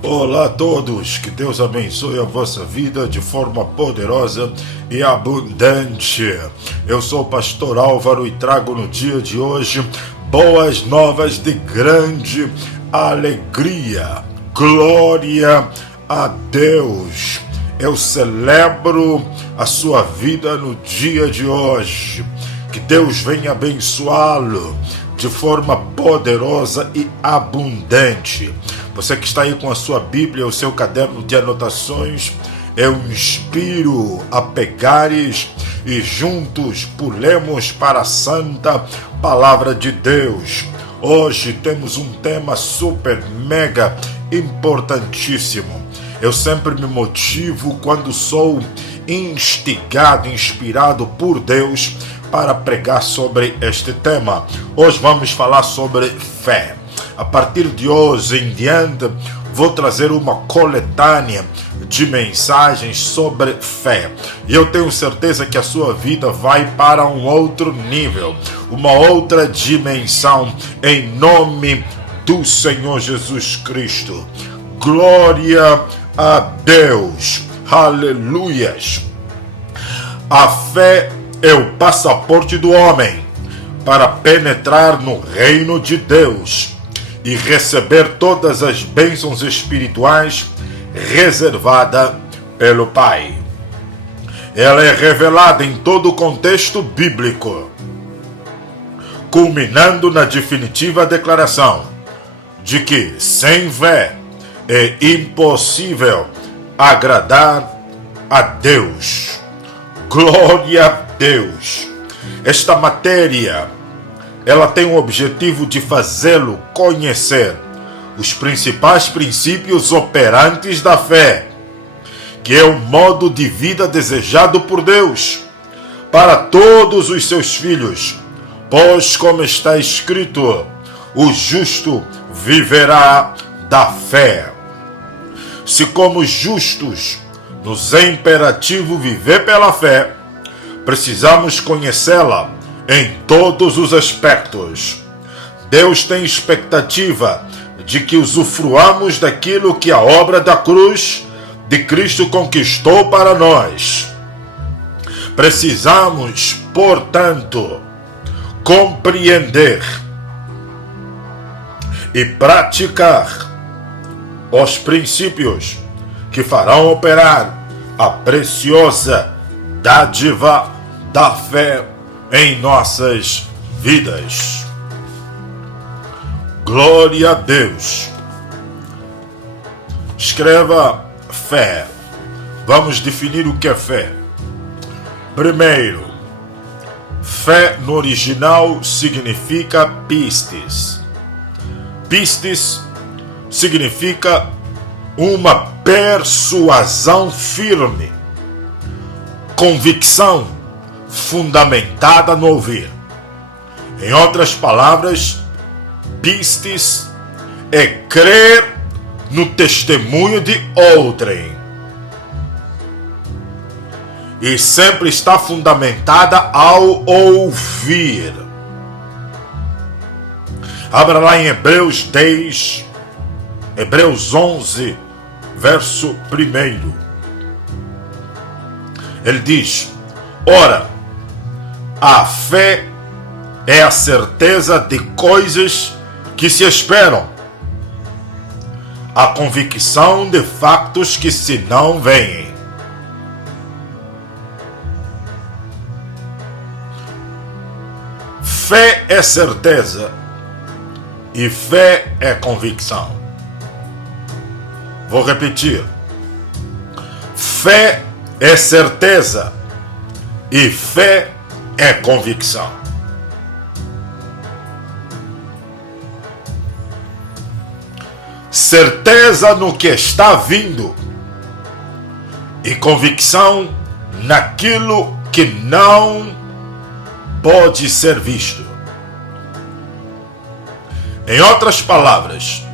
Olá a todos, que Deus abençoe a vossa vida de forma poderosa e abundante. Eu sou o pastor Álvaro e trago no dia de hoje boas novas de grande alegria. Glória a Deus. Eu celebro a sua vida no dia de hoje. Que Deus venha abençoá-lo de forma poderosa e abundante. Você que está aí com a sua Bíblia, o seu caderno de anotações, eu inspiro a pegares e juntos pulemos para a santa palavra de Deus. Hoje temos um tema super mega importantíssimo. Eu sempre me motivo quando sou instigado, inspirado por Deus para pregar sobre este tema. Hoje vamos falar sobre fé. A partir de hoje em diante, vou trazer uma coletânea de mensagens sobre fé. E eu tenho certeza que a sua vida vai para um outro nível, uma outra dimensão, em nome do Senhor Jesus Cristo. Glória a Deus. Aleluias. A fé é o passaporte do homem para penetrar no reino de Deus e receber todas as bênçãos espirituais reservadas pelo Pai. Ela é revelada em todo o contexto bíblico, culminando na definitiva declaração de que sem fé é impossível agradar a Deus. Glória a Deus. Esta matéria, ela tem o objetivo de fazê-lo conhecer os principais princípios operantes da fé, que é o modo de vida desejado por Deus para todos os seus filhos, pois, como está escrito, o justo viverá da fé. Se como justos nos é imperativo viver pela fé, precisamos conhecê-la em todos os aspectos. Deus tem expectativa de que usufruamos daquilo que a obra da cruz de Cristo conquistou para nós. Precisamos, portanto, compreender e praticar os princípios que farão operar a preciosa dádiva da fé em nossas vidas. Glória a Deus. Escreva fé. Vamos definir o que é fé. Primeiro, fé no original significa pistes. Pistes significa uma persuasão firme, convicção fundamentada no ouvir. Em outras palavras, pistes é crer no testemunho de outrem e sempre está fundamentada ao ouvir. Abra lá em Hebreus 10, Hebreus 11, verso 1. Ele diz: ora, a fé é a certeza de coisas que se esperam, a convicção de fatos que se não veem. Fé é certeza e fé é convicção. Vou repetir. Fé é certeza e fé é convicção. Certeza no que está vindo e convicção naquilo que não pode ser visto. Em outras palavras,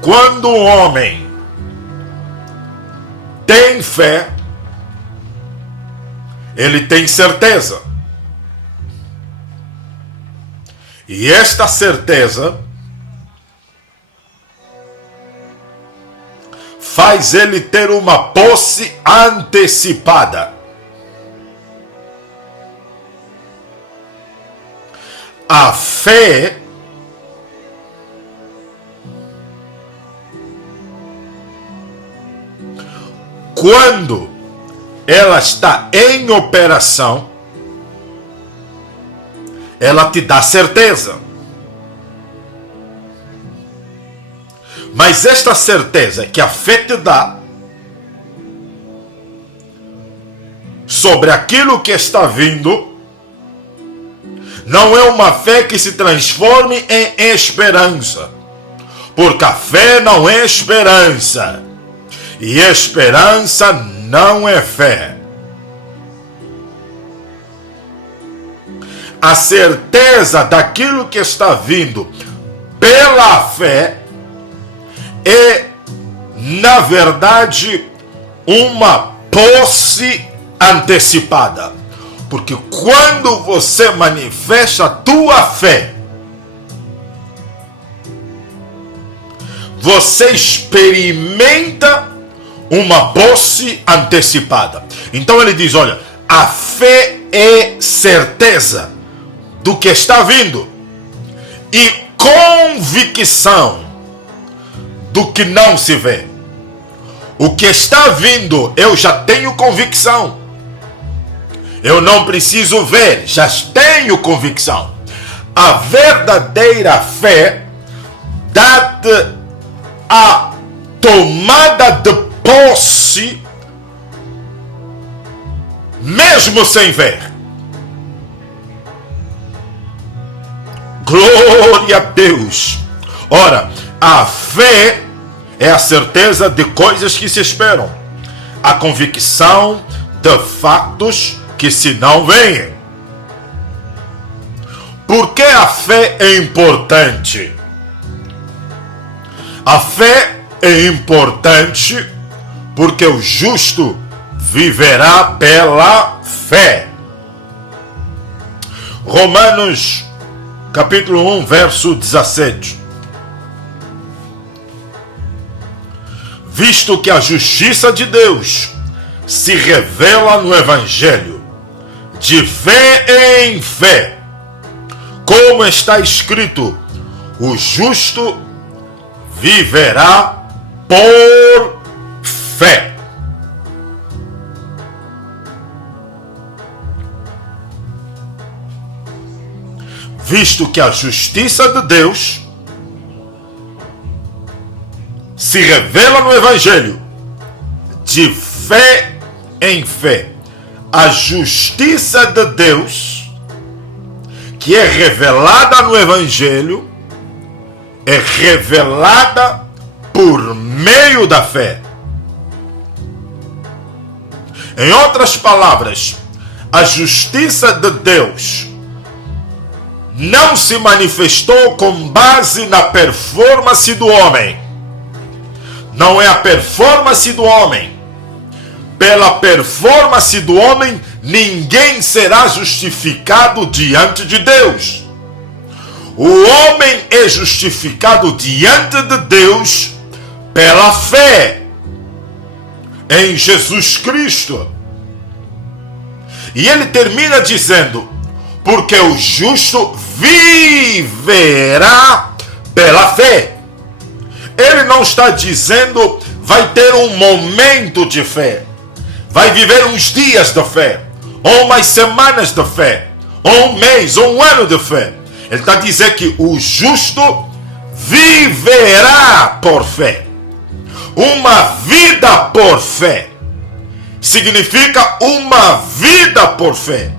quando um homem tem fé, ele tem certeza. E esta certeza faz ele ter uma posse antecipada. A fé quando ela está em operação, ela te dá certeza. Mas esta certeza que a fé te dá sobre aquilo que está vindo, não é uma fé que se transforme em esperança. Porque a fé não é esperança. E esperança não é fé. A certeza daquilo que está vindo pela fé é, na verdade, uma posse antecipada. Porque quando você manifesta a tua fé, você experimenta uma posse antecipada. Então ele diz, olha, a fé é certeza do que está vindo e convicção do que não se vê. O que está vindo, eu já tenho convicção. Eu não preciso ver, já tenho convicção. A verdadeira fé dá-te a tomada de posse, mesmo sem ver. Glória a Deus. Ora, a fé é a certeza de coisas que se esperam, a convicção de fatos que se não veem. Por que a fé é importante? A fé é importante porque o justo viverá pela fé. Romanos capítulo 1, verso 17. Visto que a justiça de Deus se revela no Evangelho, de fé em fé, como está escrito, o justo viverá por fé. Visto que a justiça de Deus se revela no Evangelho, de fé em fé. A justiça de Deus, que é revelada no Evangelho, é revelada por meio da fé. Em outras palavras, a justiça de Deus não se manifestou com base na performance do homem. Não é a performance do homem. Pela performance do homem, ninguém será justificado diante de Deus. O homem é justificado diante de Deus pela fé em Jesus Cristo. E ele termina dizendo, porque o justo viverá pela fé. Ele não está dizendo vai ter um momento de fé, vai viver uns dias de fé, ou umas semanas de fé, ou um mês, ou um ano de fé. Ele está dizendo que o justo viverá por fé. Uma vida por fé significa uma vida por fé.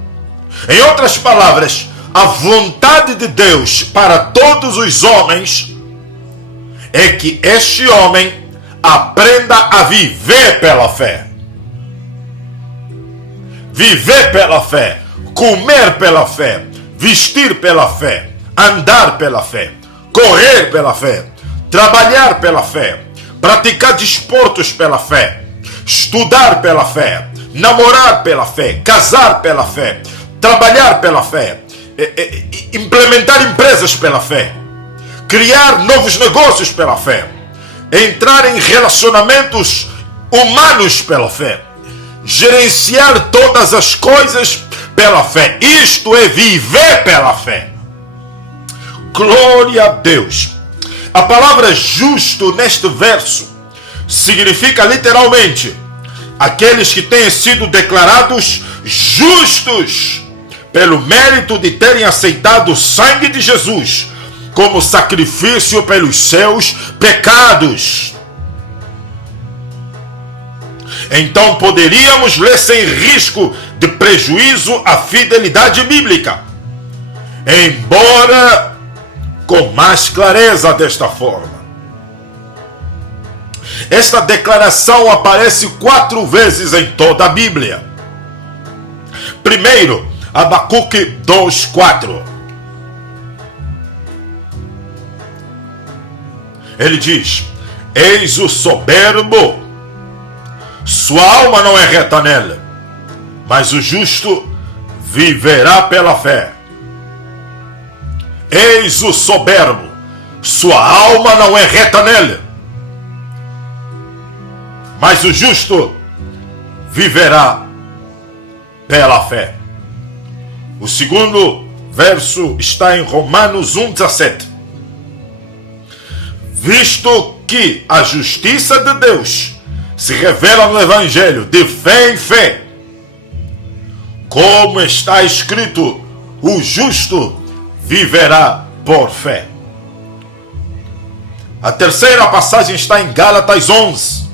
Em outras palavras, a vontade de Deus para todos os homens é que este homem aprenda a viver pela fé. Viver pela fé, comer pela fé, vestir pela fé, andar pela fé, correr pela fé, trabalhar pela fé, praticar desportos pela fé, estudar pela fé, namorar pela fé, casar pela fé, trabalhar pela fé, implementar empresas pela fé, criar novos negócios pela fé, entrar em relacionamentos humanos pela fé, gerenciar todas as coisas pela fé. Isto é viver pela fé. Glória a Deus. A palavra justo neste verso significa literalmente aqueles que têm sido declarados justos pelo mérito de terem aceitado o sangue de Jesus como sacrifício pelos seus pecados. Então poderíamos ler sem risco de prejuízo a fidelidade bíblica, embora com mais clareza desta forma. Esta declaração aparece 4 vezes em toda a Bíblia. Primeiro, Abacuque 2:4. Ele diz: eis o soberbo, sua alma não é reta nele, mas o justo viverá pela fé. Eis o soberbo, sua alma não é reta nele, mas o justo viverá pela fé. O segundo verso está em Romanos 1:17. Visto que a justiça de Deus se revela no Evangelho de fé em fé, como está escrito, o justo viverá por fé. A terceira passagem está em Gálatas 11.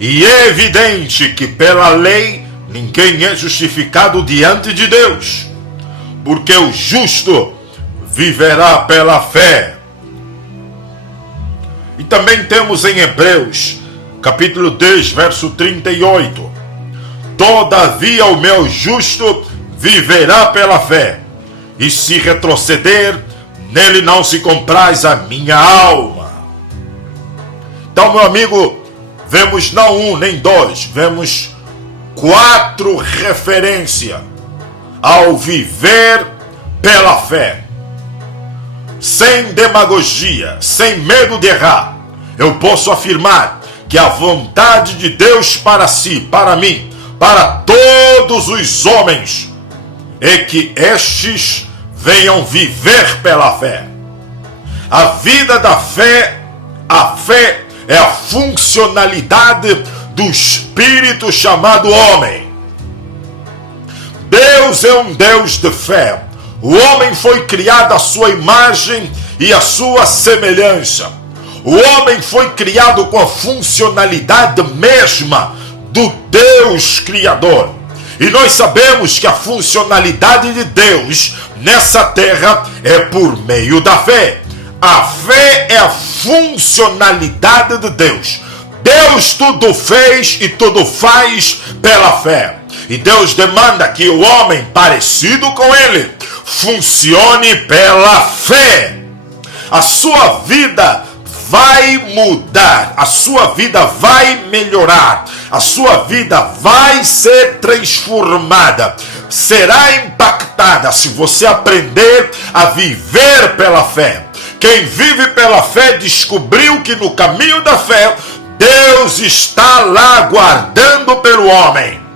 E é evidente que pela lei ninguém é justificado diante de Deus, porque o justo viverá pela fé. E também temos em Hebreus, capítulo 10, verso 38. Todavia o meu justo viverá pela fé, e se retroceder, nele não se compraz a minha alma. Então, meu amigo, vemos não 1 nem 2, vemos 4 referências ao viver pela fé. Sem demagogia, sem medo de errar, eu posso afirmar que a vontade de Deus para si, para mim, para todos os homens, é que estes venham viver pela fé. A vida da fé, a fé é a funcionalidade do espírito chamado homem. Deus é um Deus de fé. O homem foi criado à sua imagem e à sua semelhança. O homem foi criado com a funcionalidade mesma do Deus Criador. E nós sabemos que a funcionalidade de Deus nessa terra é por meio da fé. A fé é a funcionalidade de Deus. Deus tudo fez e tudo faz pela fé. E Deus demanda que o homem parecido com ele funcione pela fé. A sua vida vai mudar, a sua vida vai melhorar, a sua vida vai ser transformada, será impactada se você aprender a viver pela fé. Quem vive pela fé descobriu que no caminho da fé Deus está lá guardando pelo homem.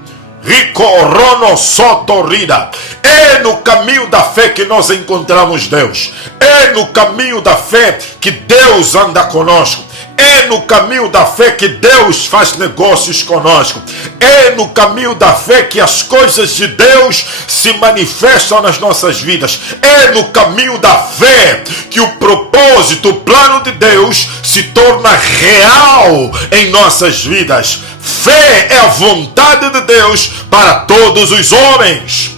É no caminho da fé que nós encontramos Deus. É no caminho da fé que Deus anda conosco. É no caminho da fé que Deus faz negócios conosco. É no caminho da fé que as coisas de Deus se manifestam nas nossas vidas. É no caminho da fé que o propósito, o plano de Deus se torna real em nossas vidas. Fé é a vontade de Deus para todos os homens.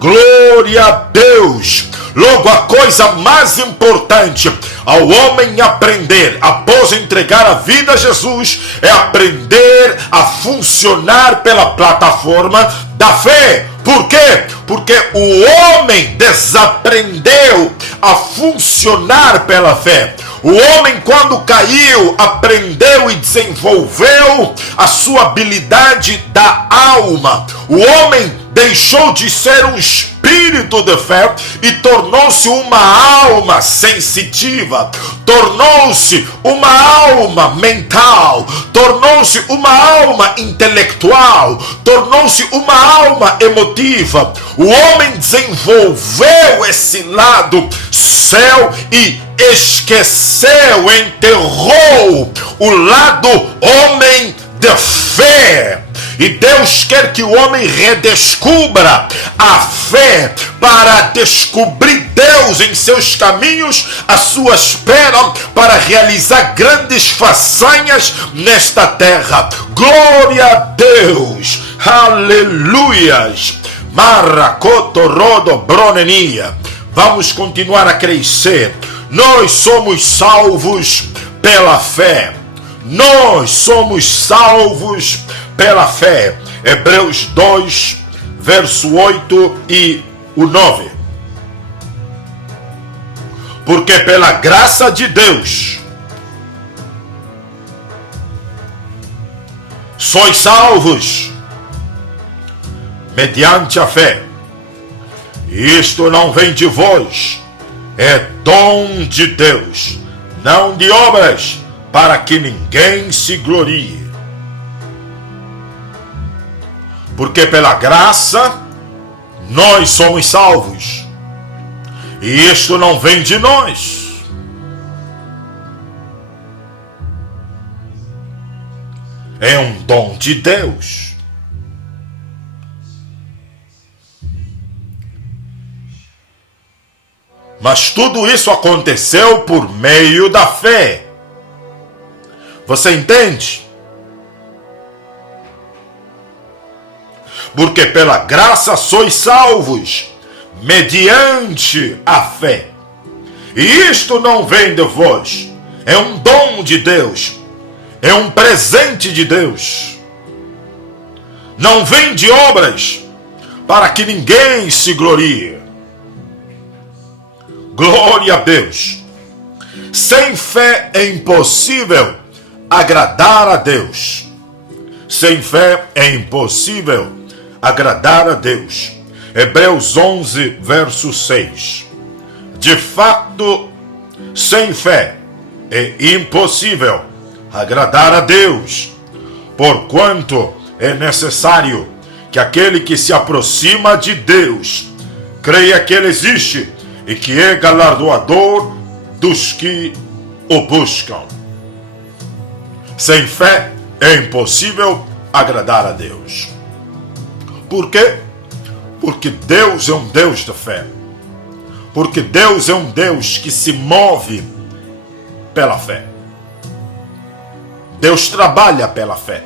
Glória a Deus. Logo, a coisa mais importante ao homem aprender após entregar a vida a Jesus é aprender a funcionar pela plataforma da fé. Por quê? Porque o homem desaprendeu a funcionar pela fé. O homem, quando caiu, aprendeu e desenvolveu a sua habilidade da alma. O homem deixou de ser um espírito de fé e tornou-se uma alma sensitiva, tornou-se uma alma mental, tornou-se uma alma intelectual, tornou-se uma alma emotiva. O homem desenvolveu esse lado céu e esqueceu, enterrou o lado homem de fé. E Deus quer que o homem redescubra a fé para descobrir Deus em seus caminhos, à sua espera, para realizar grandes façanhas nesta terra. Glória a Deus! Aleluias! Maracotorodo-bronenia. Vamos continuar a crescer. Nós somos salvos pela fé. Nós somos salvos pela fé. Hebreus 2, verso 8 e o 9. Porque pela graça de Deus sois salvos mediante a fé. Isto não vem de vós, é dom de Deus, não de obras, para que ninguém se glorie. Porque pela graça nós somos salvos, e isto não vem de nós. É um dom de Deus. Mas tudo isso aconteceu por meio da fé. Você entende? Porque pela graça sois salvos, mediante a fé. E isto não vem de vós, é um dom de Deus, é um presente de Deus. Não vem de obras, para que ninguém se glorie. Glória a Deus. Sem fé é impossível agradar a Deus. Sem fé é impossível agradar a Deus. Hebreus 11, verso 6. De fato, sem fé é impossível agradar a Deus, porquanto é necessário que aquele que se aproxima de Deus creia que Ele existe e que é galardoador dos que o buscam. Sem fé é impossível agradar a Deus. Por quê? Porque Deus é um Deus de fé. Porque Deus é um Deus que se move pela fé. Deus trabalha pela fé.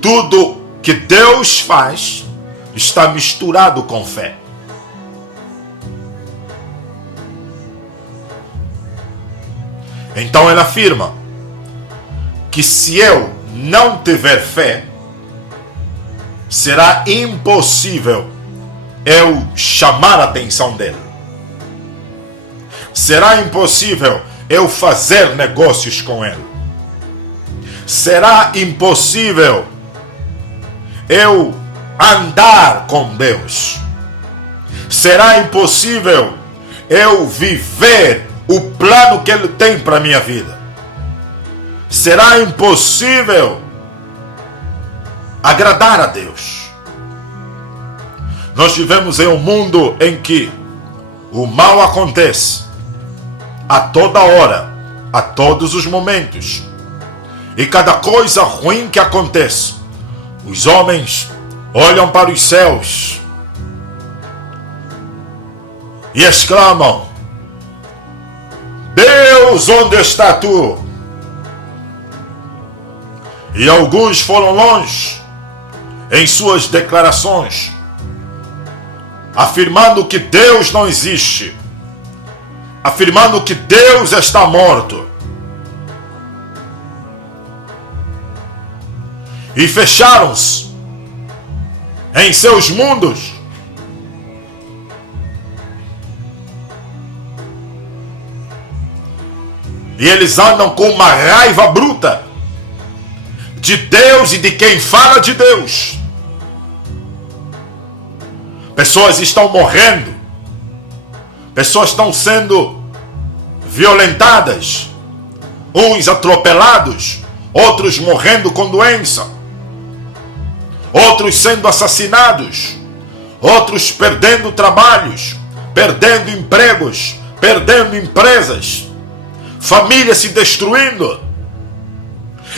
Tudo que Deus faz está misturado com fé. Então ele afirma que se eu não tiver fé, será impossível eu chamar a atenção dele. Será impossível eu fazer negócios com ele. Será impossível eu andar com Deus. Será impossível eu viver o plano que Ele tem para a minha vida. Será impossível agradar a Deus. Nós vivemos em um mundo em que o mal acontece a toda hora, a todos os momentos. E cada coisa ruim que acontece, os homens olham para os céus e exclamam: Deus, onde está tu? E alguns foram longe em suas declarações, afirmando que Deus não existe, afirmando que Deus está morto. E fecharam-se em seus mundos. E eles andam com uma raiva bruta de Deus e de quem fala de Deus. Pessoas estão morrendo. Pessoas estão sendo violentadas. Uns atropelados, outros morrendo com doença. Outros sendo assassinados. Outros perdendo trabalhos, perdendo empregos, perdendo empresas. Família se destruindo.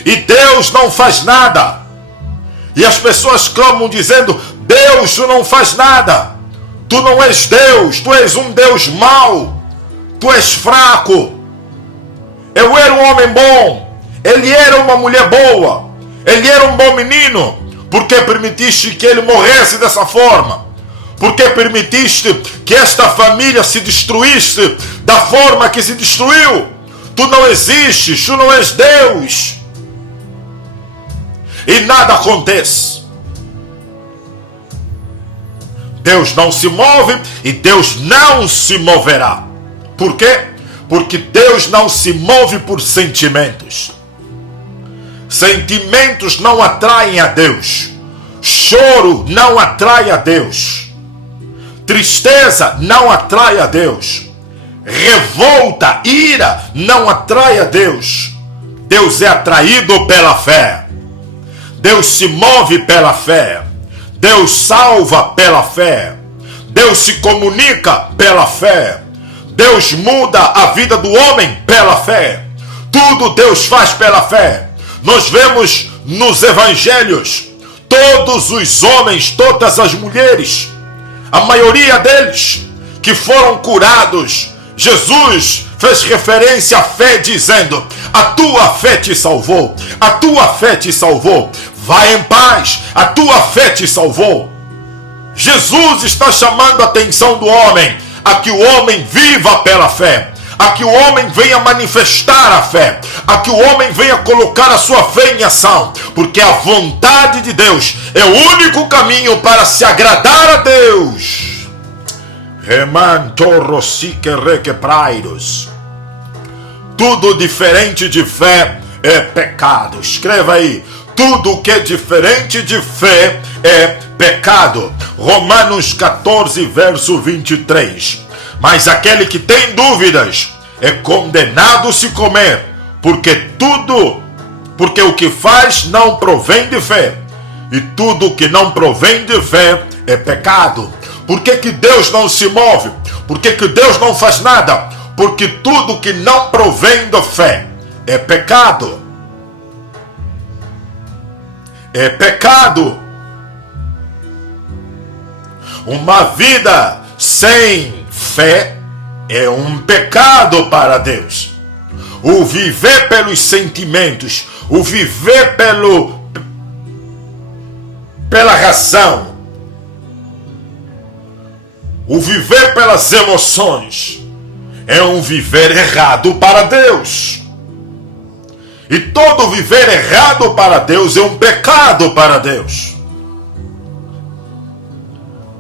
E Deus não faz nada. E as pessoas clamam dizendo: Deus, tu não faz nada. Tu não és Deus, tu és um Deus mau. Tu és fraco. Eu era um homem bom. Ele era uma mulher boa. Ele era um bom menino. Por que permitiste que ele morresse dessa forma? Por que permitiste que esta família se destruísse da forma que se destruiu? Tu não existes, tu não és Deus. E nada acontece. Deus não se move e Deus não se moverá. Por quê? Porque Deus não se move por sentimentos. Sentimentos não atraem a Deus. Choro não atrai a Deus. Tristeza não atrai a Deus. Revolta, ira não atrai a Deus. Deus é atraído pela fé. Deus se move pela fé. Deus salva pela fé. Deus se comunica pela fé. Deus muda a vida do homem pela fé. Tudo Deus faz pela fé. Nós vemos nos evangelhos todos os homens, todas as mulheres, a maioria deles que foram curados. Jesus fez referência à fé dizendo: a tua fé te salvou, a tua fé te salvou, vai em paz, a tua fé te salvou. Jesus está chamando a atenção do homem a que o homem viva pela fé, a que o homem venha manifestar a fé, a que o homem venha colocar a sua fé em ação, porque a vontade de Deus é o único caminho para se agradar a Deus. Tudo diferente de fé é pecado. Escreva aí: tudo que é diferente de fé é pecado. Romanos 14, verso 23. Mas aquele que tem dúvidas é condenado se comer, porque o que faz não provém de fé, e tudo que não provém de fé é pecado. Por que Deus não se move? Por que Deus não faz nada? Porque tudo que não provém da fé é pecado. É pecado. Uma vida sem fé é um pecado para Deus. O viver pelos sentimentos, o viver pela razão, o viver pelas emoções é um viver errado para Deus. E todo viver errado para Deus é um pecado para Deus.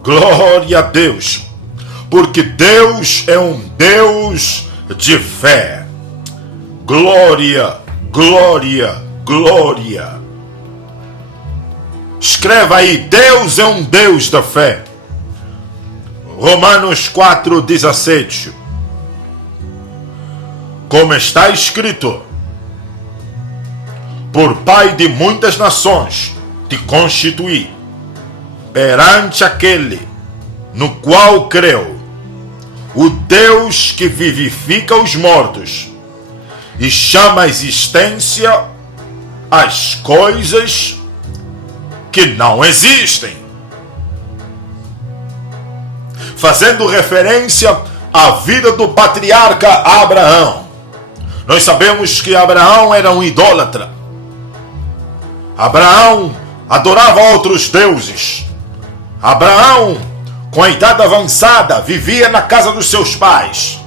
Glória a Deus. Porque Deus é um Deus de fé. Glória, glória, glória. Escreva aí: Deus é um Deus da fé. Romanos 4,17. Como está escrito: por Pai de muitas nações te constituí, perante aquele no qual creu, o Deus que vivifica os mortos e chama à existência as coisas que não existem. Fazendo referência à vida do patriarca Abraão. Nós sabemos que Abraão era um idólatra. Abraão adorava outros deuses. Abraão, com a idade avançada, vivia na casa dos seus pais.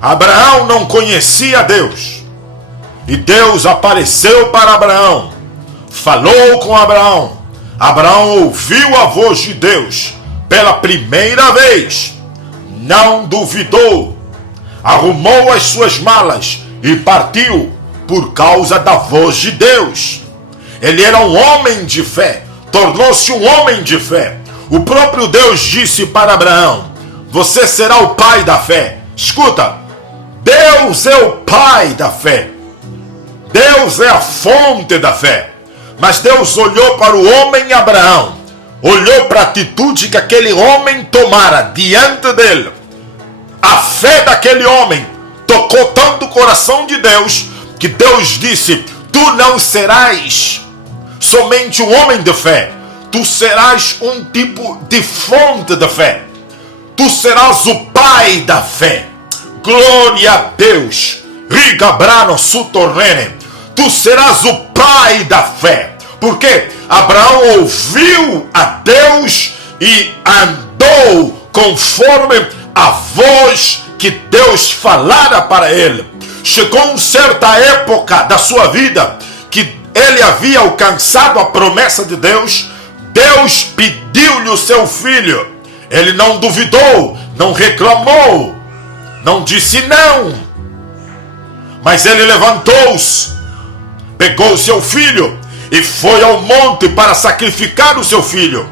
Abraão não conhecia Deus. E Deus apareceu para Abraão, falou com Abraão. Abraão ouviu a voz de Deus pela primeira vez. Não duvidou. Arrumou as suas malas e partiu por causa da voz de Deus. Ele era um homem de fé. tornou-se um homem de fé. O próprio Deus disse para Abraão: você será o pai da fé. Escuta, Deus é o pai da fé. Deus é a fonte da fé. Mas Deus olhou para o homem Abraão, olhou para a atitude que aquele homem tomara diante dele. A fé daquele homem tocou tanto o coração de Deus, que Deus disse: tu não serás somente um homem de fé, tu serás um tipo de fonte de fé. Tu serás o pai da fé. Glória a Deus. Rigabrano sutorrene. Tu serás o pai da fé. Porque Abraão ouviu a Deus e andou conforme a voz que Deus falara para ele. Chegou uma certa época da sua vida que ele havia alcançado a promessa de Deus. Deus pediu-lhe o seu filho. Ele não duvidou, não reclamou, não disse não. Mas ele levantou-se, pegou o seu filho e foi ao monte para sacrificar o seu filho.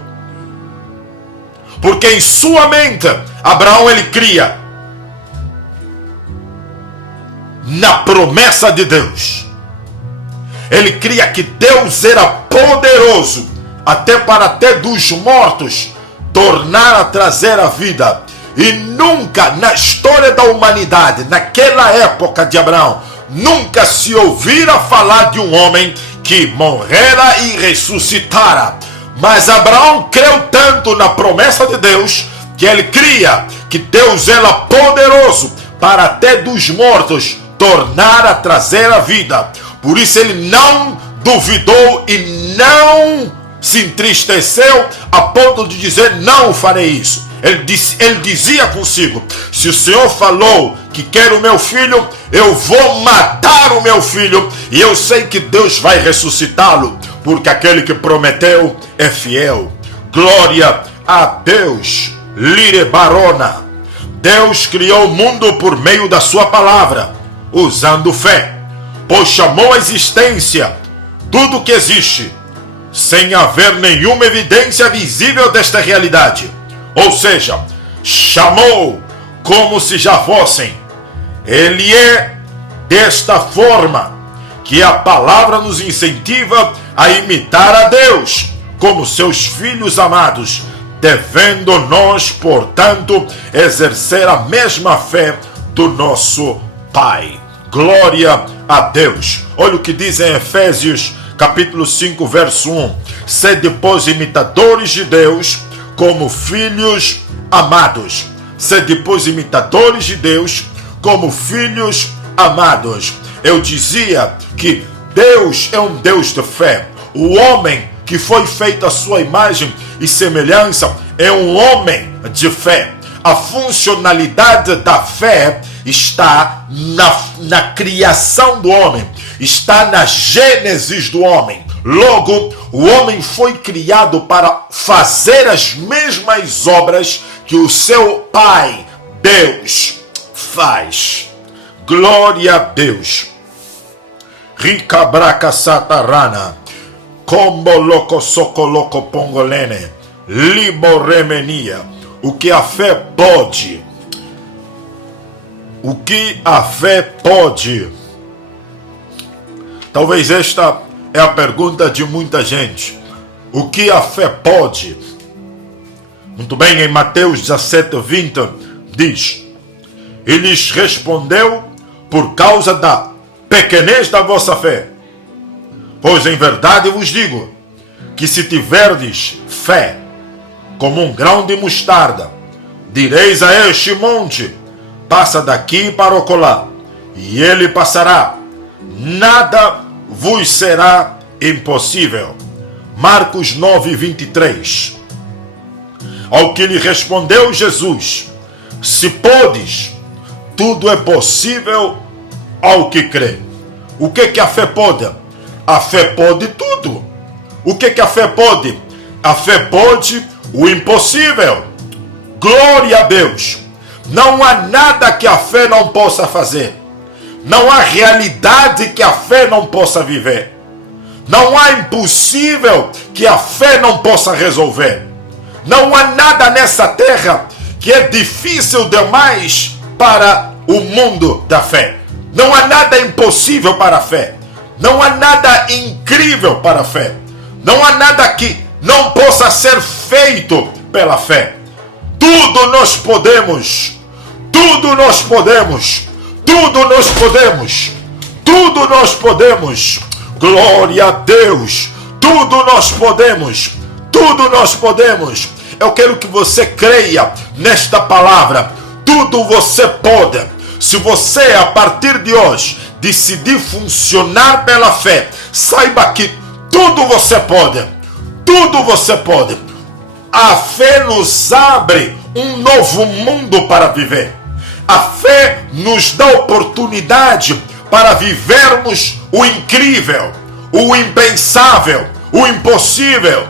Porque em sua mente, Abraão ele cria na promessa de Deus. Ele cria que Deus era poderoso até dos mortos tornar a trazer a vida. E nunca na história da humanidade, naquela época de Abraão, nunca se ouvira falar de um homem que morrera e ressuscitara. Mas Abraão creu tanto na promessa de Deus, que ele cria que Deus era poderoso para até dos mortos tornar a trazer a vida. Por isso ele não duvidou e não se entristeceu a ponto de dizer: não farei isso. Ele dizia consigo: se o Senhor falou que quer o meu filho, eu vou matar o meu filho, e eu sei que Deus vai ressuscitá-lo, porque aquele que prometeu é fiel. Glória a Deus. Lire barona. Deus criou o mundo por meio da sua palavra, usando fé, pois chamou à existência tudo que existe, sem haver nenhuma evidência visível desta realidade. Ou seja, chamou como se já fossem. Ele é desta forma que a palavra nos incentiva a imitar a Deus como seus filhos amados, devendo nós, portanto, exercer a mesma fé do nosso Pai. Glória a Deus. Olha o que diz em Efésios capítulo 5, verso 1. Sede, pois, imitadores de Deus como filhos amados. Sede, pois, imitadores de Deus como filhos amados. Eu dizia que Deus é um Deus de fé. O homem que foi feito à sua imagem e semelhança é um homem de fé. A funcionalidade da fé está na criação do homem, está na gênesis do homem. Logo, o homem foi criado para fazer as mesmas obras que o seu Pai, Deus, faz. Glória a Deus. Rica braca satarana, combo loco soco loco pongolene, liboremenia. O que a fé pode? O que a fé pode? Talvez esta é a pergunta de muita gente. O que a fé pode? Muito bem, em Mateus 17, 20, diz: e lhes respondeu: por causa da pequenez da vossa fé. Pois em verdade vos digo, que se tiverdes fé, como um grão de mostarda, direis a este monte: passa daqui para acolá, e ele passará. Nada vos será impossível. Marcos 9, 23. Ao que lhe respondeu Jesus: se podes, tudo é possível ao que crê. O que a fé pode? A fé pode tudo. O que a fé pode? A fé pode o impossível. Glória a Deus. Não há nada que a fé não possa fazer. Não há realidade que a fé não possa viver. Não há impossível que a fé não possa resolver. Não há nada nessa terra que é difícil demais para o mundo da fé. Não há nada impossível para a fé. Não há nada incrível para a fé. Não há nada que não possa ser feito pela fé. Tudo nós podemos. Tudo nós podemos. Tudo nós podemos. Tudo nós podemos. Glória a Deus. Tudo nós podemos. Tudo nós podemos. Eu quero que você creia nesta palavra. Tudo você pode. Se você, a partir de hoje, decidir funcionar pela fé, saiba que tudo você pode. Tudo você pode. A fé nos abre um novo mundo para viver. A fé nos dá oportunidade para vivermos o incrível, o impensável, o impossível.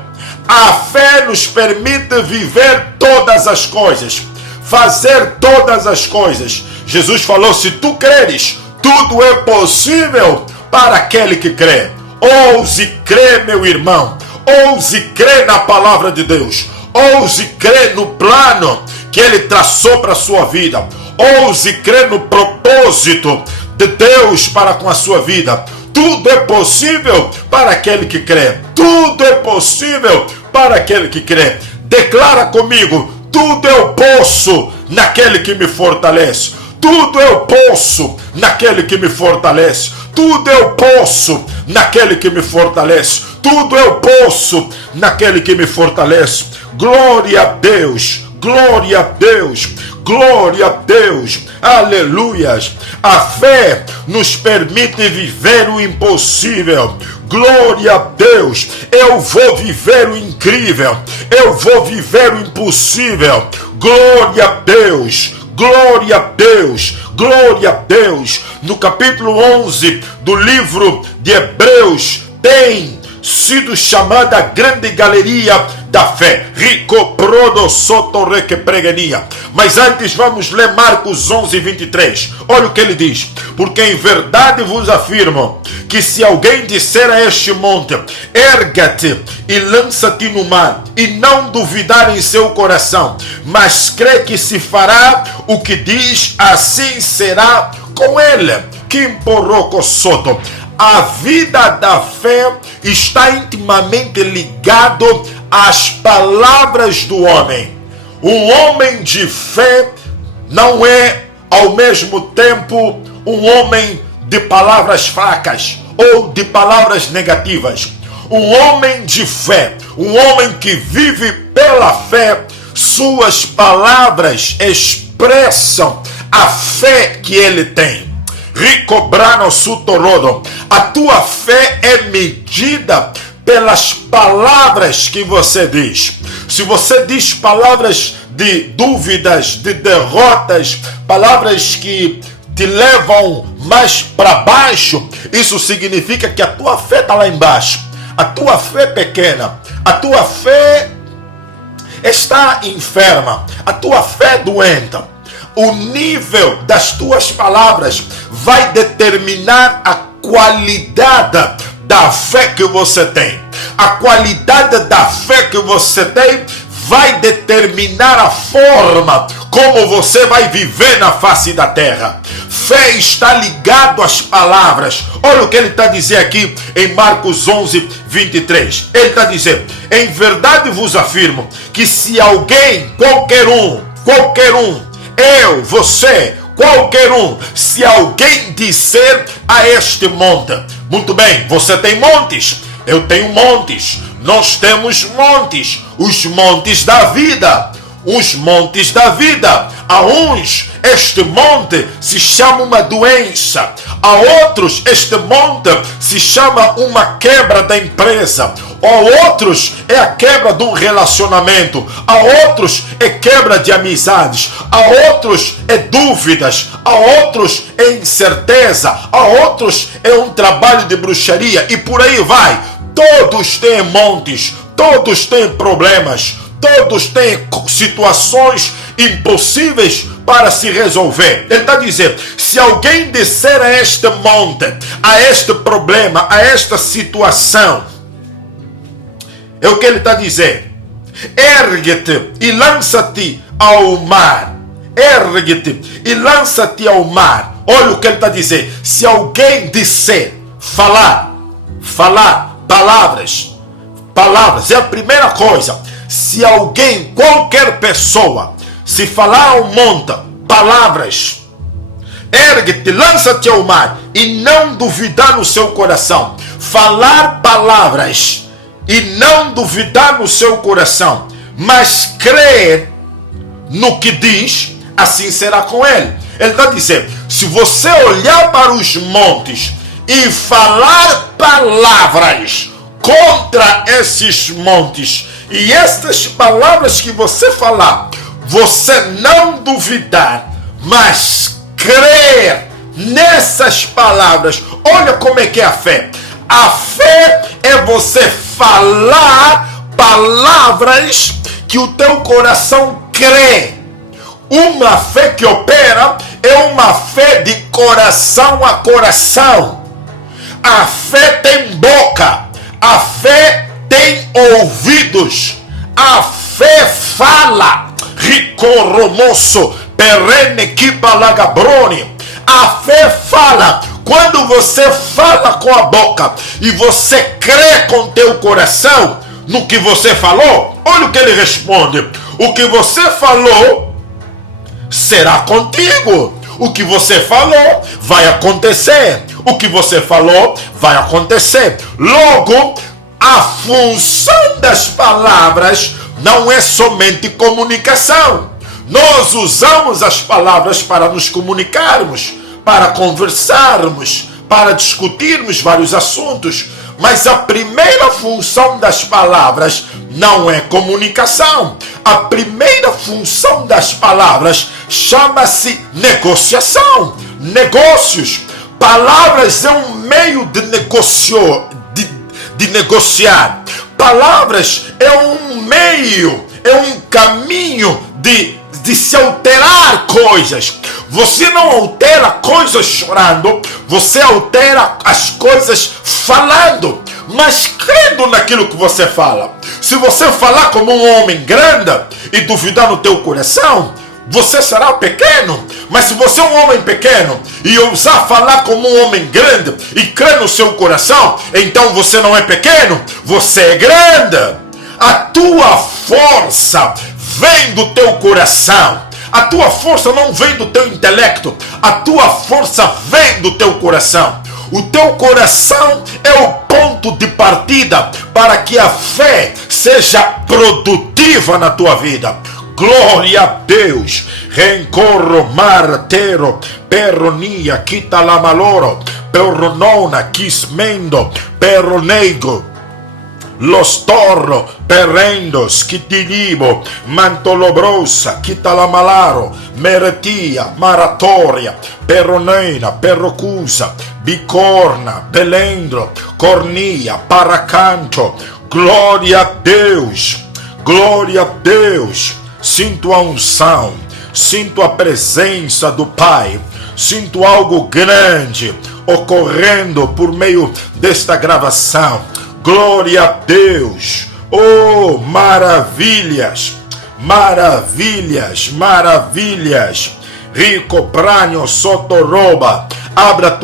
A fé nos permite viver todas as coisas, fazer todas as coisas. Jesus falou: se tu creres, tudo é possível para aquele que crê. Ouse crer, meu irmão. Ouse crer na palavra de Deus. Ouse crer no plano que Ele traçou para a sua vida. Ouse crer no propósito de Deus para com a sua vida. Tudo é possível para aquele que crê. Tudo é possível para aquele que crê. Declara comigo: tudo eu posso naquele que me fortalece. Tudo eu posso naquele que me fortalece. Tudo eu posso naquele que me fortalece. Tudo eu posso naquele que me fortalece. Glória a Deus. Glória a Deus. Glória a Deus. Aleluias. A fé nos permite viver o impossível. Glória a Deus. Eu vou viver o incrível. Eu vou viver o impossível. Glória a Deus. Glória a Deus, glória a Deus. No capítulo 11 do livro de Hebreus, tem sido chamada a grande galeria da fé. Rico prodo sotorre que pregania. Mas antes vamos ler Marcos 11, 23. Olha o que ele diz: porque em verdade vos afirmo que se alguém disser a este monte, erga-te e lança-te no mar, e não duvidar em seu coração, mas crê que se fará o que diz, assim será com ele. Que porroco soto. A vida da fé está intimamente ligado às palavras do homem. Um homem de fé não é, ao mesmo tempo, um homem de palavras fracas ou de palavras negativas. Um homem de fé, um homem que vive pela fé, suas palavras expressam a fé que ele tem. Ricobrano sutorodo. A tua fé é medida pelas palavras que você diz. Se você diz palavras de dúvidas, de derrotas, palavras que te levam mais para baixo, isso significa que a tua fé está lá embaixo. A tua fé é pequena. A tua fé está enferma. A tua fé é doente. O nível das tuas palavras vai determinar a qualidade da fé que você tem. A qualidade da fé que você tem vai determinar a forma como você vai viver na face da terra. Fé está ligado às palavras. Olha o que ele está dizendo aqui em Marcos 11, 23. Ele está dizendo: em verdade vos afirmo que se alguém, qualquer um, eu, você, qualquer um, se alguém disser a este monte. Muito bem, você tem montes, eu tenho montes, nós temos montes, os montes da vida. Os montes da vida. A uns este monte se chama uma doença, a outros este monte se chama uma quebra da empresa, a outros é a quebra de um relacionamento, a outros é quebra de amizades, a outros é dúvidas, a outros é incerteza, a outros é um trabalho de bruxaria, e por aí vai. Todos têm montes, todos têm problemas, Todos têm situações impossíveis para se resolver. Ele está dizendo, se alguém disser a este monte, a este problema, a esta situação, é o que ele está dizendo: ergue-te e lança-te ao mar. Ergue-te e lança-te ao mar. Olha o que ele está dizendo. Se alguém disser, falar palavras, é a primeira coisa. Se alguém, qualquer pessoa, se falar ao monte, palavras, ergue-te, lança-te ao mar, e não duvidar no seu coração. Falar palavras e não duvidar no seu coração, mas crer no que diz, assim será com ele. Ele está dizendo, se você olhar para os montes e falar palavras contra esses montes, e estas palavras que você falar, você não duvidar, mas crer nessas palavras. Olha como é que é a fé. A fé é você falar palavras que o teu coração crê. Uma fé que opera é uma fé de coração a coração. A fé tem boca, a fé tem ouvidos, a fé fala. Ricoromoso, perene kibalagabrone. A fé fala. Quando você fala com a boca e você crê com teu coração no que você falou, olha o que ele responde: o que você falou será contigo. O que você falou vai acontecer. O que você falou vai acontecer. Logo, a função das palavras não é somente comunicação. Nós usamos as palavras para nos comunicarmos, para conversarmos, para discutirmos vários assuntos. Mas a primeira função das palavras não é comunicação. A primeira função das palavras chama-se negociação. Negócios. Palavras é um meio de negociar. Palavras é um meio, é um caminho de se alterar coisas. Você não altera coisas chorando, você altera as coisas falando, mas crendo naquilo que você fala. Se você falar como um homem grande e duvidar no teu coração, você será pequeno. Mas se você é um homem pequeno e ousar falar como um homem grande e crer no seu coração, então você não é pequeno, você é grande. A tua força vem do teu coração. A tua força não vem do teu intelecto. A tua força vem do teu coração. O teu coração é o ponto de partida para que a fé seja produtiva na tua vida. Glória a Deus. Rencorro martero peronia quitalamaloro peronona quismendo peronego los torro perendos quitilibo mantolobrosa quitalamalaro meretia maratoria peronena perrocusa bicorna belendro cornia paracanto. Glória a Deus. Glória a Deus. Sinto a unção, sinto a presença do Pai, sinto algo grande ocorrendo por meio desta gravação. Glória a Deus. Oh, maravilhas, maravilhas, maravilhas. Rico prânio sotoroba. Abra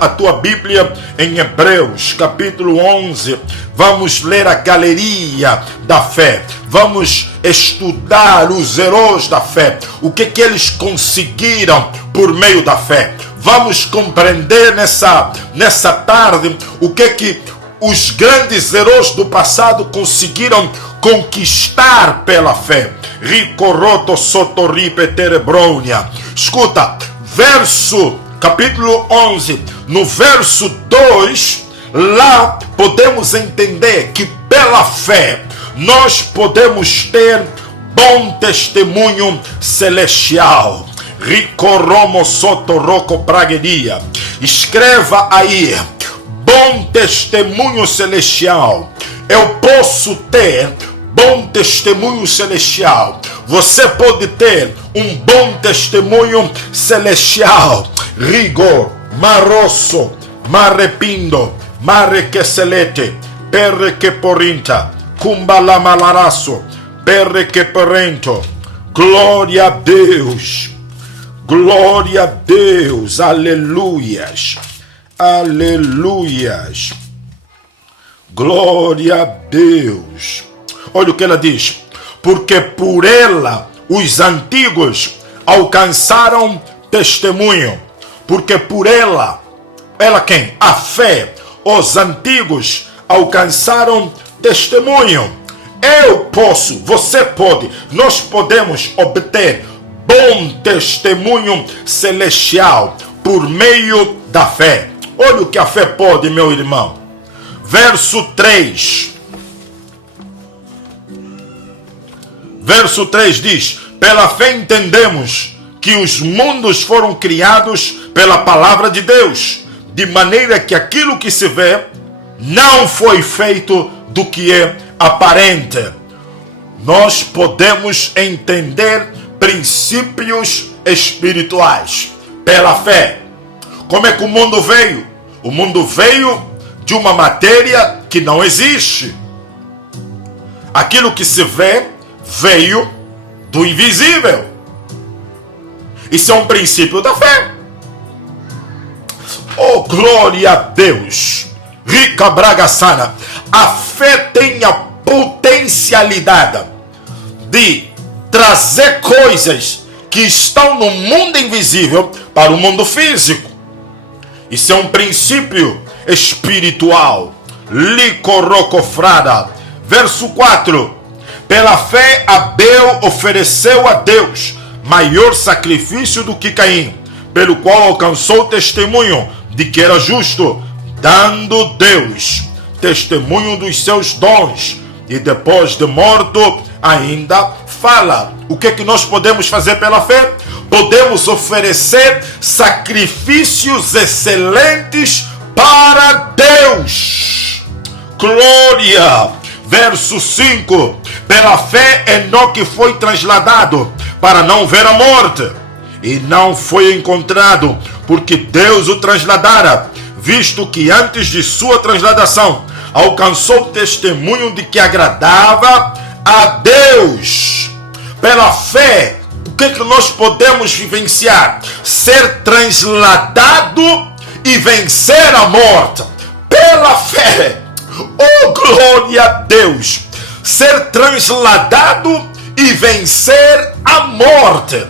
a tua Bíblia em Hebreus, capítulo 11. Vamos ler a galeria da fé. Vamos estudar os heróis da fé. O que eles conseguiram por meio da fé. Vamos compreender nessa tarde o que os grandes heróis do passado conseguiram conquistar pela fé. Ricoroto sotoripe terebronia. Escuta, capítulo 11, no verso 2, lá podemos entender que pela fé nós podemos ter bom testemunho celestial. Ricoromo sotoroco pragueria. Escreva aí, bom testemunho celestial. Eu posso ter bom testemunho celestial. Você pode ter um bom testemunho celestial. Rigor, marosso, marrepindo, marrequecelete, perrequeporinta, cumbalamalaraço, perrequeporento. Glória a Deus. Glória a Deus. Aleluias. Aleluias. Glória a Deus. Olha o que ela diz. Porque por ela os antigos alcançaram testemunho. Porque por ela quem? A fé. Os antigos alcançaram testemunho. Eu posso, você pode, nós podemos obter bom testemunho celestial por meio da fé. Olha o que a fé pode, meu irmão. Verso 3. Verso 3 diz: pela fé entendemos que os mundos foram criados pela palavra de Deus, de maneira que aquilo que se vê não foi feito do que é aparente. Nós podemos entender princípios espirituais pela fé. Como é que o mundo veio? O mundo veio de uma matéria que não existe. Aquilo que se vê veio do invisível. Isso é um princípio da fé. Oh, glória a Deus. Rica Bragaçana. A fé tem a potencialidade de trazer coisas que estão no mundo invisível para o mundo físico. Isso é um princípio espiritual. Licorocofrada. Verso 4. Pela fé Abel ofereceu a Deus maior sacrifício do que Caim, pelo qual alcançou testemunho de que era justo, dando Deus testemunho dos seus dons, e depois de morto ainda fala. O que é que nós podemos fazer pela fé? Podemos oferecer sacrifícios excelentes para Deus. Glória! Verso 5. Pela fé Enoque foi trasladado para não ver a morte, e não foi encontrado, porque Deus o trasladara, visto que antes de sua transladação alcançou testemunho de que agradava a Deus. Pela fé, o que é que nós podemos vivenciar? Ser transladado e vencer a morte. Pela fé. Oh, glória a Deus! Ser transladado e vencer a morte.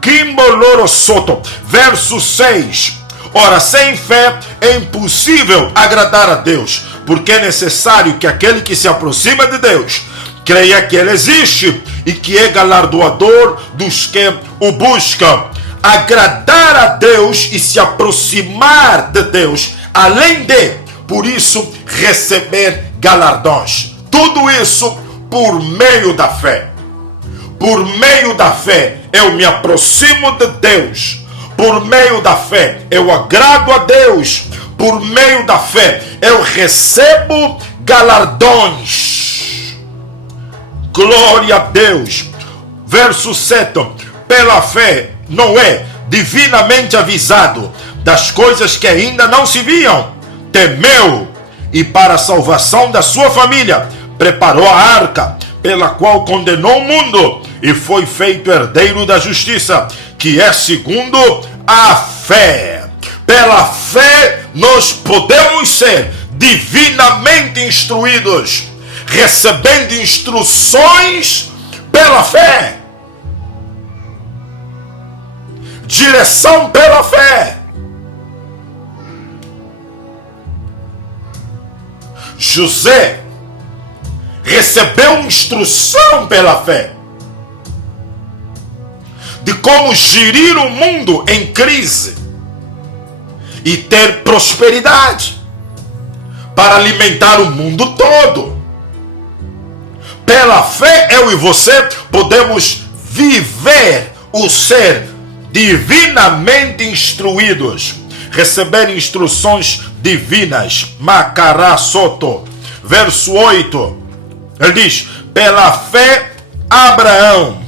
Kimboloro Soto. Verso 6. Ora, sem fé é impossível agradar a Deus, porque é necessário que aquele que se aproxima de Deus creia que Ele existe e que é galardoador dos que o buscam. Agradar a Deus e se aproximar de Deus, além de, por isso, receber galardões. Tudo isso por meio da fé. Por meio da fé eu me aproximo de Deus. Por meio da fé eu agrado a Deus. Por meio da fé eu recebo galardões. Glória a Deus. Verso 7. Pela fé Noé, divinamente avisado das coisas que ainda não se viam, temeu e para a salvação da sua família preparou a arca, pela qual condenou o mundo e foi feito herdeiro da justiça, que é segundo a fé. Pela fé nós podemos ser divinamente instruídos, recebendo instruções pela fé, direção pela fé. José recebeu instrução pela fé de como gerir o mundo em crise e ter prosperidade para alimentar o mundo todo. Pela fé, eu e você podemos viver o ser divinamente instruídos, receber instruções divinas. Macará Soto. Verso 8. Ele diz: Pela fé, Abraão,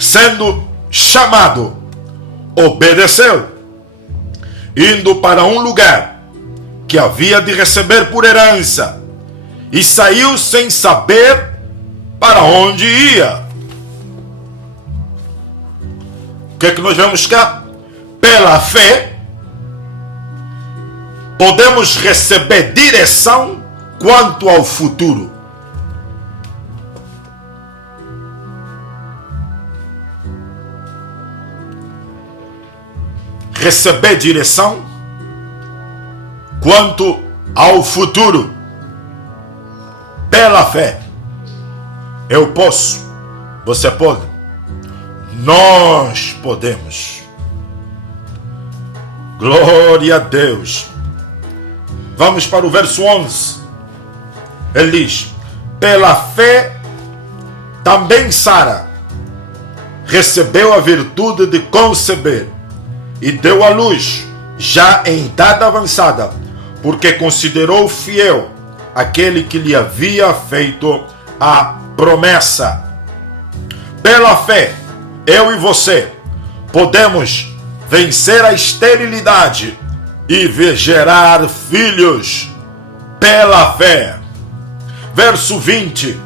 sendo chamado, obedeceu, indo para um lugar que havia de receber por herança, e saiu sem saber para onde ia. O que é que nós vemos cá? Pela fé, podemos receber direção quanto ao futuro. Receber direção quanto ao futuro. Pela fé. Eu posso, você pode, nós podemos. Glória a Deus. Vamos para o verso 11. Ele diz: pela fé também Sara recebeu a virtude de conceber e deu à luz já em idade avançada, porque considerou fiel aquele que lhe havia feito a promessa. Pela fé, eu e você podemos vencer a esterilidade e gerar filhos pela fé. Verso 20.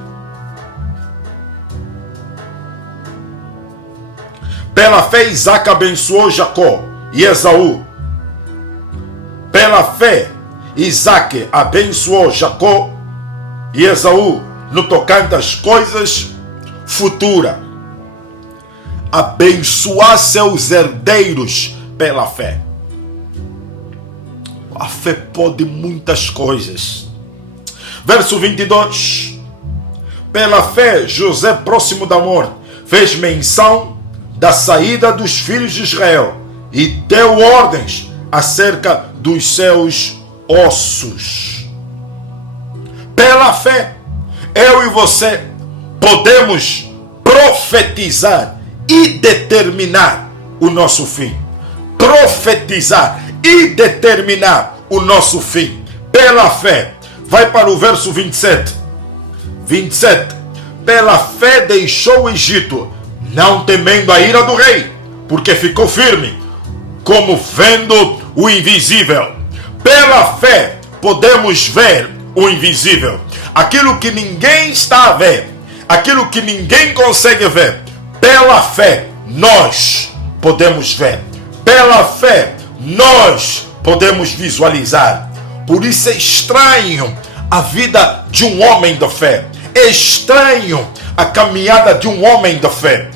Pela fé Isaac abençoou Jacó e Esaú. Pela fé Isaac abençoou Jacó e Esaú no tocante às coisas futuras. Abençoar seus herdeiros pela fé. A fé pode muitas coisas. Verso 22. Pela fé José, próximo da morte, fez menção da saída dos filhos de Israel e deu ordens acerca dos seus ossos. Pela fé, eu e você podemos profetizar e determinar o nosso fim. Profetizar e determinar o nosso fim. Pela fé. Vai para o verso 27. 27. Pela fé deixou o Egito, não temendo a ira do rei, porque ficou firme, como vendo o invisível. Pela fé podemos ver o invisível. Aquilo que ninguém está a ver, aquilo que ninguém consegue ver, pela fé nós podemos ver. Pela fé nós podemos visualizar. Por isso é estranho a vida de um homem da fé. É estranho a caminhada de um homem da fé.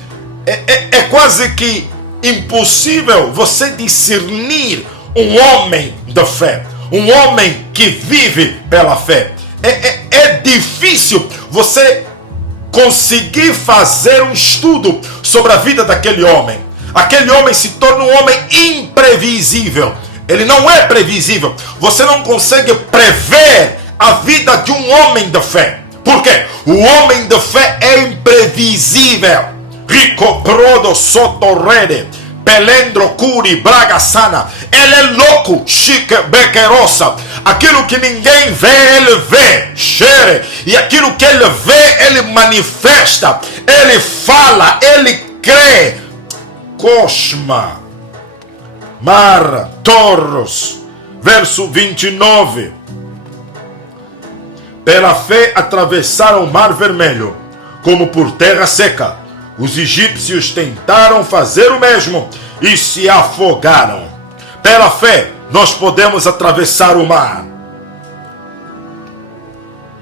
É quase que impossível você discernir um homem da fé. Um homem que vive pela fé. É difícil você conseguir fazer um estudo sobre a vida daquele homem. Aquele homem se torna um homem imprevisível. Ele não é previsível. Você não consegue prever a vida de um homem de fé. Por quê? O homem de fé é imprevisível. Rico prodo sotorrede, pelendro curi braga sana. Ele é louco, chique bequerosa. Aquilo que ninguém vê, ele vê, cheire. E aquilo que ele vê, ele manifesta. Ele fala, ele crê. Cosma. Mar, Torros, verso 29. Pela fé atravessaram o mar vermelho, como por terra seca. Os egípcios tentaram fazer o mesmo e se afogaram. Pela fé nós podemos atravessar o mar.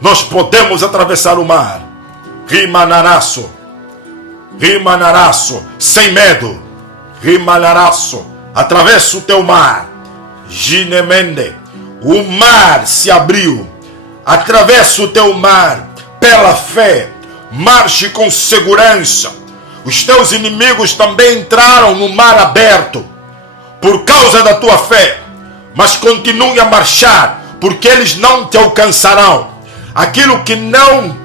Nós podemos atravessar o mar. Rimanaraço, Rimanaraço, sem medo. Rimanaraço. Atravessa o teu mar. Ginemende. O mar se abriu. Atravessa o teu mar. Pela fé. Marche com segurança. Os teus inimigos também entraram no mar aberto. Por causa da tua fé. Mas continue a marchar. Porque eles não te alcançarão. Aquilo que não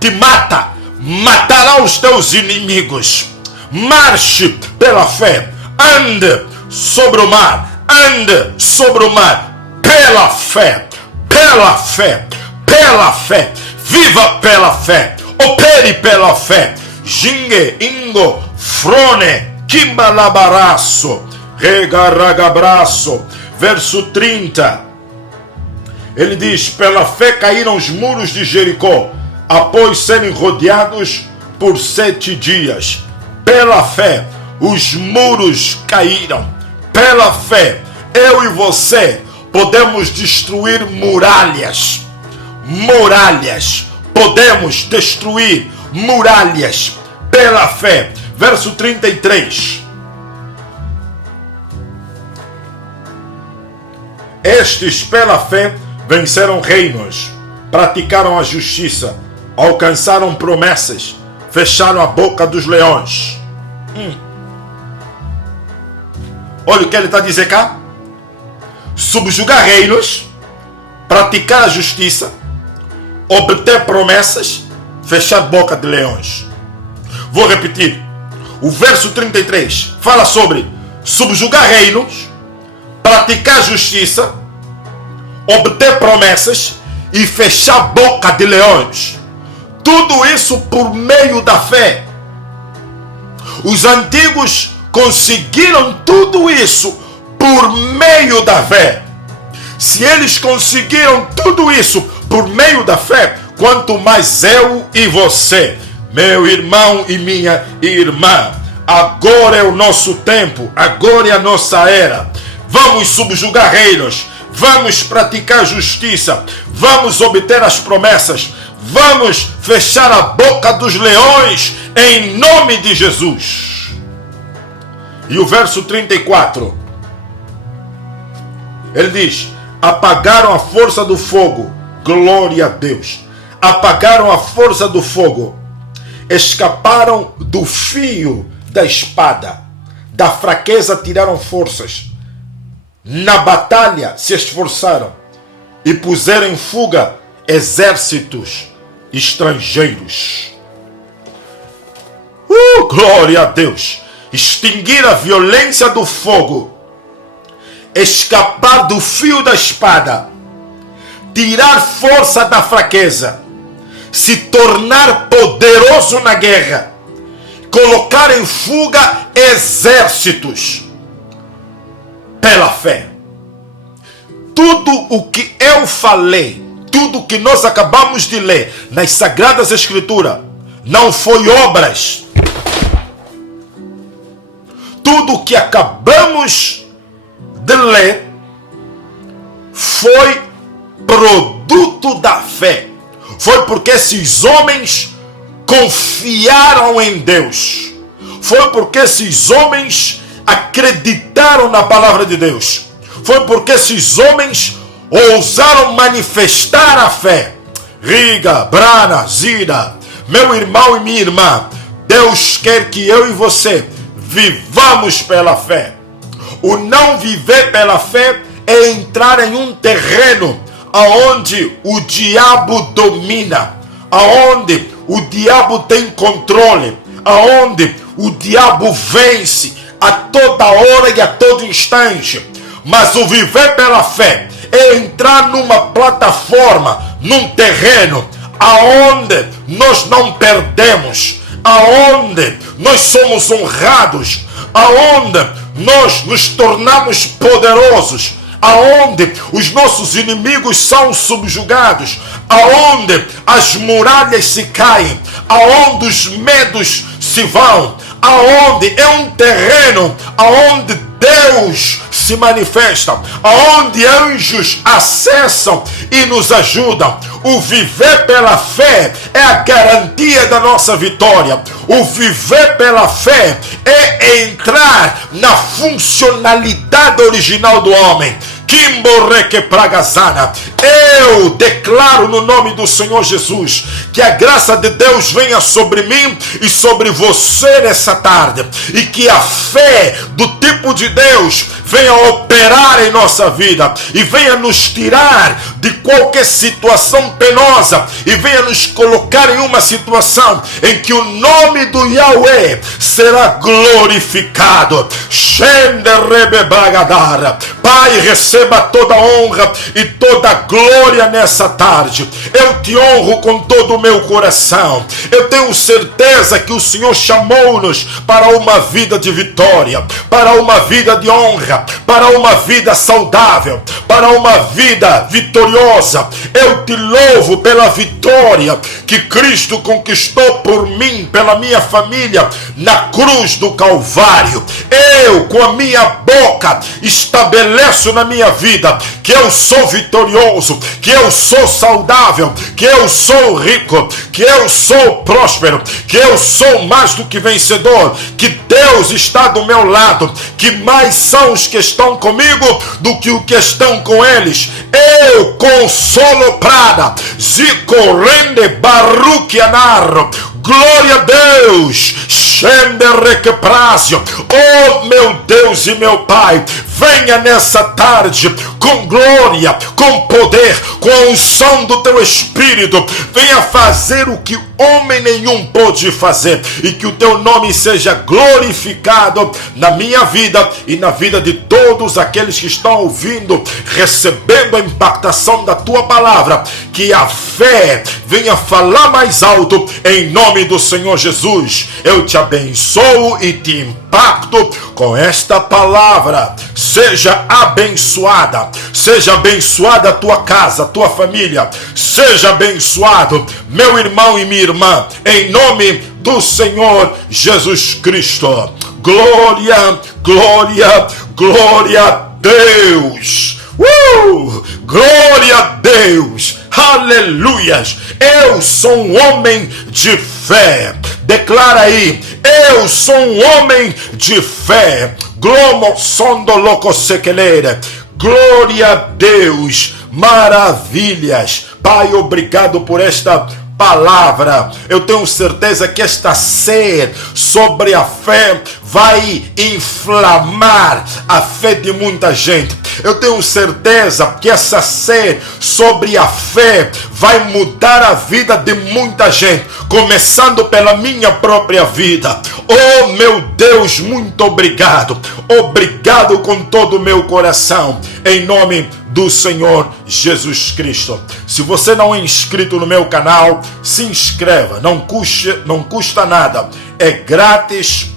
te mata, matará os teus inimigos. Marche pela fé. Ande sobre o mar. Ande sobre o mar. Pela fé. Pela fé. Pela fé. Viva pela fé. Opere pela fé. Jingue, ingo, frone, kimbalabaraço, regaragabraço. Verso 30. Ele diz: pela fé caíram os muros de Jericó, após serem rodeados por 7 dias. Pela fé, os muros caíram. Pela fé, eu e você podemos destruir muralhas. Muralhas. Podemos destruir muralhas pela fé. Verso 33. Estes, pela fé, venceram reinos, praticaram a justiça, alcançaram promessas, fecharam a boca dos leões. Olha o que ele está a dizer cá. Subjugar reinos, praticar a justiça, obter promessas, fechar boca de leões. Vou repetir. O verso 33 fala sobre subjugar reinos, praticar justiça, obter promessas e fechar boca de leões. Tudo isso por meio da fé. Os antigos conseguiram tudo isso por meio da fé. Se eles conseguiram tudo isso por meio da fé, quanto mais eu e você, meu irmão e minha irmã. Agora é o nosso tempo, agora é a nossa era. Vamos subjugar reinos, vamos praticar justiça, vamos obter as promessas, vamos fechar a boca dos leões em nome de Jesus. E o verso 34, ele diz: apagaram a força do fogo, glória a Deus. Apagaram a força do fogo, escaparam do fio da espada, da fraqueza tiraram forças, na batalha se esforçaram e puseram em fuga exércitos estrangeiros. Glória a Deus! Extinguir a violência do fogo, escapar do fio da espada, tirar força da fraqueza, se tornar poderoso na guerra, colocar em fuga exércitos pela fé. Tudo o que eu falei, tudo o que nós acabamos de ler nas Sagradas Escrituras, não foi obras. Tudo o que acabamos de ler foi produto da fé. Foi porque esses homens confiaram em Deus. Foi porque esses homens acreditaram na palavra de Deus. Foi porque esses homens ousaram manifestar a fé. Riga, Brana, Zira, meu irmão e minha irmã, Deus quer que eu e você vivamos pela fé. O não viver pela fé é entrar em um terreno aonde o diabo domina, aonde o diabo tem controle, aonde o diabo vence a toda hora e a todo instante. Mas o viver pela fé é entrar numa plataforma, num terreno aonde nós não perdemos, aonde nós somos honrados, aonde nós nos tornamos poderosos, aonde os nossos inimigos são subjugados, aonde as muralhas se caem, aonde os medos se vão, aonde é um terreno aonde Deus se manifesta, aonde anjos acessam e nos ajudam. O viver pela fé é a garantia da nossa vitória. O viver pela fé é entrar na funcionalidade original do homem. Eu declaro no nome do Senhor Jesus que a graça de Deus venha sobre mim e sobre você nessa tarde, e que a fé do tipo de Deus venha operar em nossa vida e venha nos tirar de qualquer situação penosa e venha nos colocar em uma situação em que o nome do Yahweh será glorificado. Pai, receba toda a honra e toda a glória nessa tarde. Eu te honro com todo o meu coração. Eu tenho certeza que o Senhor chamou-nos para uma vida de vitória, para uma vida de honra, para uma vida saudável, para uma vida vitoriosa. Eu te louvo pela vitória que Cristo conquistou por mim, pela minha família, na cruz do Calvário. Eu, com a minha boca, estabeleço na minha vida que eu sou vitorioso, que eu sou saudável, que eu sou rico, que eu sou próspero, que eu sou mais do que vencedor, que Deus está do meu lado, que mais são os que estão comigo do que os que estão com eles. Eu consolo Prada, Zico Rende Baruch Anarro. Glória a Deus, oh meu Deus e meu Pai, venha nessa tarde com glória, com poder, com a unção do teu Espírito, venha fazer o que homem nenhum pôde fazer, e que o teu nome seja glorificado na minha vida e na vida de todos aqueles que estão ouvindo, recebendo a impactação da tua palavra, que a fé venha falar mais alto em nome do Senhor Jesus. Eu te abençoo e te impacto com esta palavra. Seja abençoada a tua casa, a tua família, seja abençoado meu irmão e minha irmã, em nome do Senhor Jesus Cristo. Glória, glória, glória a Deus. Glória a Deus. Aleluias. Eu sou um homem de fé. Declara aí: eu sou um homem de fé. Glomo sondo loco sequelere. Glória a Deus. Maravilhas. Pai, obrigado por esta palavra. Eu tenho certeza que esta sede sobre a fé vai inflamar a fé de muita gente. Eu tenho certeza que essa sede sobre a fé vai mudar a vida de muita gente, começando pela minha própria vida. Oh meu Deus, muito obrigado. Obrigado com todo o meu coração, em nome do Senhor Jesus Cristo. Se você não é inscrito no meu canal, se inscreva. Não custa nada. É grátis.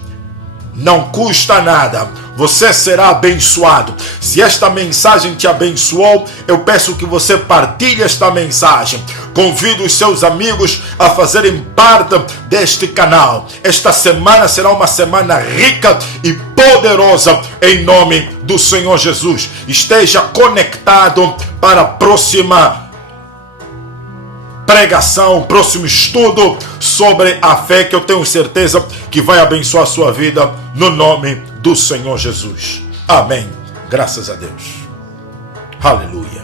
Não custa nada. Você será abençoado. Se esta mensagem te abençoou, eu peço que você partilhe esta mensagem. Convido os seus amigos a fazerem parte deste canal. Esta semana será uma semana rica e poderosa em nome do Senhor Jesus. Esteja conectado para a próxima pregação, próximo estudo sobre a fé, que eu tenho certeza que vai abençoar a sua vida no nome do Senhor Jesus. Amém. Graças a Deus. Aleluia.